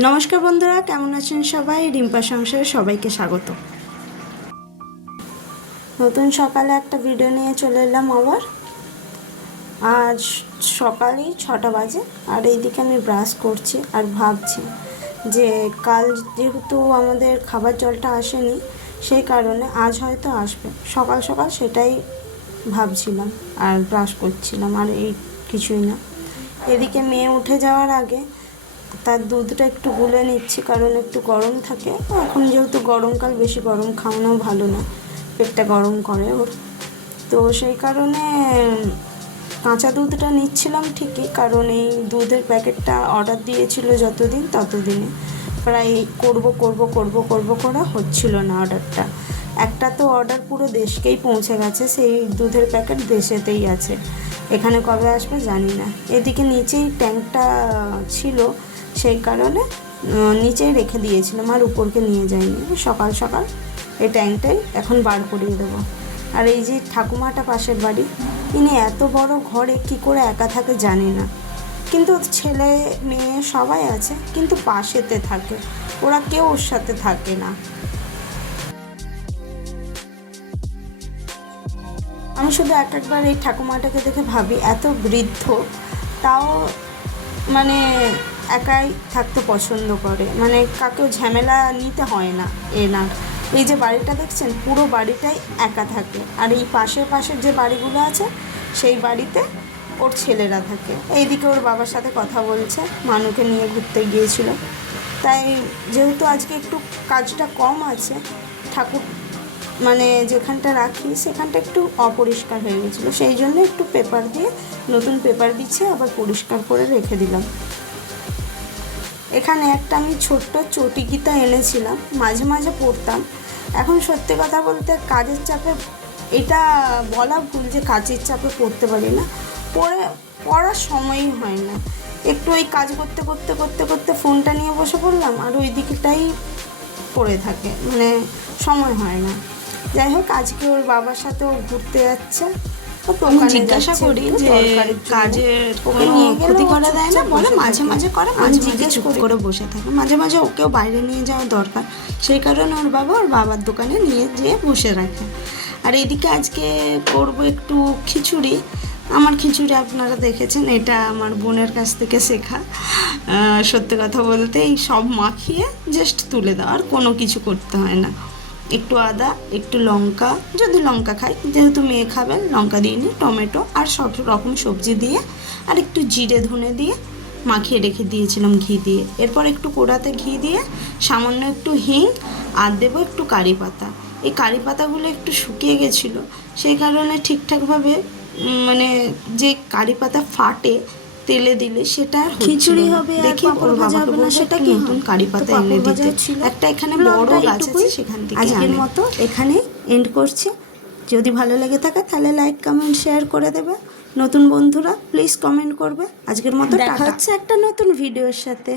নমস্কার বন্ধুরা, কেমন আছেন সবাই? রিম্পা সংসারে সবাইকে স্বাগত। নতুন সকালে একটা ভিডিও নিয়ে চলে এলাম আবার। আজ সকালেই ছটা বাজে, আর এইদিকে আমি ব্রাশ করছি আর ভাবছি যে কাল যেহেতু আমাদের খাবার জলটা আসেনি, সেই কারণে আজ হয়তো আসবে। সকাল সকাল সেটাই ভাবছিলাম আর ব্রাশ করছিলাম, আর এই কিছুই না। এদিকে মেয়ে উঠে যাওয়ার আগে তার দুধটা একটু গুলে নিচ্ছি, কারণ একটু গরম থাকে। এখন যেহেতু গরমকাল, বেশি গরম খাওয়ানো ভালো না। পেটটা গরম করে ওর। তো সেই কারণে কাঁচা দুধটা নিচ্ছিলাম ঠিকই, কারণ এই দুধের প্যাকেটটা অর্ডার দিয়েছিল যতদিন, ততদিনে। প্রায় করব করব করব করব করে হচ্ছিল না অর্ডারটা। একটা তো অর্ডার পুরো দেশকেই পৌঁছে গেছে, সেই দুধের প্যাকেট দেশেতেই আছে। এখানে কবে আসবে জানি না। এদিকে নিচেই ট্যাঙ্কটা ছিল সেই কারণে নিচেই রেখে দিয়েছিলাম আর উপরকে নিয়ে যাইনি। সকাল সকাল এই ট্যাঙ্কটাই এখন বার করিয়ে দেবো। আর এই যে ঠাকুমাটা পাশের বাড়ি, ইনি এত বড় ঘরে কি করে একা থাকে জানি না। কিন্তু ছেলে মেয়ে সবাই আছে, কিন্তু পাশেতে থাকে। ওরা কেউ ওর সাথে থাকে না। আমি শুধু এক একবার এই ঠাকুমাটাকে দেখে ভাবি, এত বৃদ্ধ, তাও মানে একাই থাকতে পছন্দ করে। মানে কাকেও ঝামেলা নিতে হয় না, এ না। এই যে বাড়িটা দেখছেন, পুরো বাড়িটাই একা থাকে। আর এই পাশের পাশের যে বাড়িগুলো আছে, সেই বাড়িতে ওর ছেলেরা থাকে। এইদিকে ওর বাবার সাথে কথা বলছে, মানুকে নিয়ে ঘুরতে গিয়েছিল। তাই যেহেতু আজকে একটু কাজটা কম আছে, ঠাকুর মানে যেখানটা রাখি সেখানটা একটু অপরিষ্কার হয়ে গেছিল। সেই জন্য একটু পেপার দিয়ে নতুন পেপার বিছিয়ে আবার পরিষ্কার করে রেখে দিলাম। এখানে একটা আমি ছোট্ট চটি গীতা এনেছিলাম, মাঝে মাঝে পড়তাম। এখন সত্যি কথা বলতে কাজের চাপে, এটা বলা ভুল যে কাজের চাপে পড়তে পারি না। পড়ে, পড়ার সময়ই হয় না। একটু ওই কাজ করতে করতে করতে করতে ফোনটা নিয়ে বসে পড়লাম, আর ওই দিকটাই পড়ে থাকে। মানে সময় হয় না। যাই হোক আজকে ওর বাবার সাথে ও ঘুরতে যাচ্ছে। জিজ্ঞাসা করি যে কাজের ক্ষতি করা দেয় না? বলে মাঝে মাঝে করে মাঝে মাঝে চুপ করে। বসে থাকে। মাঝে মাঝে ওকেও বাইরে নিয়ে যাওয়া দরকার। সেই কারণে ওর বাবা ওর বাবার দোকানে নিয়ে যেয়ে বসে রাখে। আর এদিকে আজকে করব একটু খিচুড়ি। আমার খিচুড়ি আপনারা দেখেছেন এটা আমার বোনের কাছ থেকে শেখা। সত্যি কথা বলতে এই সব মাখিয়ে জাস্ট তুলে দেওয়া আর কোনো কিছু করতে হয় না। একটু আদা, একটু লঙ্কা, যদি লঙ্কা খাই, যেহেতু মেয়ে খাবেন লঙ্কা দিয়ে নিই, টমেটো আর সব রকম সবজি দিয়ে, আর একটু জিরে ধনে দিয়ে মাখিয়ে রেখে দিয়েছিলাম ঘি দিয়ে। এরপর একটু কোড়াতে ঘি দিয়ে সামান্য একটু হিং আর দেবো একটু কারি পাতা। এই কারি পাতাগুলো একটু শুকিয়ে গেছিল, সেই কারণে ঠিকঠাকভাবে মানে যে কারি পাতা ফাটে তেলে দিলে সেটা আর খিচুড়ি হবে দেখি পাপড় ওর ভাজা হবে না, সেটা কি নতুন কারি পাতা এনে দিতে। একটা এখানে বড় গাছ আছে সেখান থেকে আজকের মতো এখানে এন্ড করছি। যদি ভালো লেগে থাকে তাহলে লাইক কমেন্ট শেয়ার করে দেবে। নতুন বন্ধুরা প্লিজ কমেন্ট করবে। আজকের মতো দেখা হচ্ছে একটা নতুন ভিডিওর সাথে।